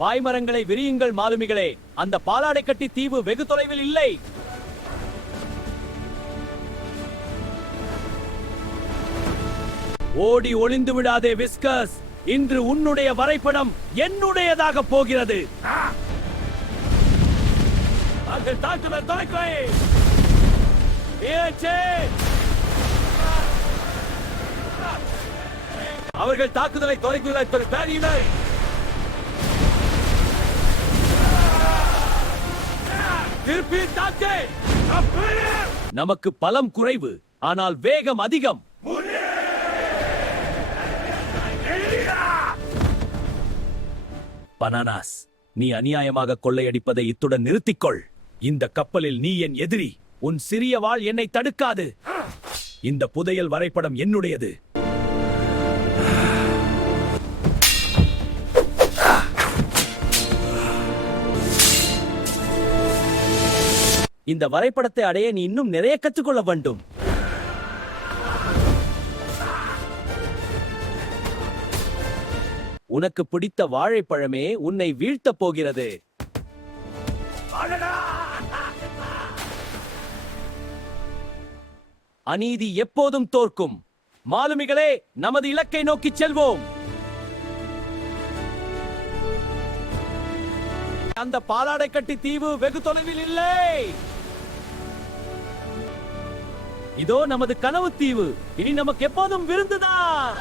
பாய்மரங்களை விரியுங்கள் மாலுமிகளே, அந்த பாலாடை கட்டி தீவு வெகு தொலைவில் இல்லை. ஓடி ஒளிந்து விடாதே விஸ்கஸ், இன்று உன்னுடைய வரைபடம் என்னுடையதாக போகிறது. தாக்குதல் தொலைக்கை அவர்கள் தாக்குதலை தொலைக்குதலை. நமக்கு பலம் குறைவு, ஆனால் வேகம் அதிகம். பனானாஸ், நீ அநியாயமாக கொள்ளையடிப்பதை இத்துடன் நிறுத்திக்கொள். இந்த கப்பலில் நீ என் எதிரி. உன் சிறிய வாள் என்னை தடுக்காது. இந்த புதையல் வரைபடம் என்னுடையது. இந்த வரைபடத்தை அடைய நீ இன்னும் நிறைய கற்றுக்கொள்ள வேண்டும். உனக்கு பிடித்த வாழைப்பழமே உன்னை வீழ்த்தப் போகிறது. அநீதி எப்போதும் தோற்கும். மாலுமிகளே, நமது இலக்கை நோக்கி செல்வோம். அந்த பாலாடை கட்டி தீவு வெகு தொலைவில் இல்லை. இதோ நமது கனவு தீவு. இனி நமக்கு எப்போதும் விருந்துதான்.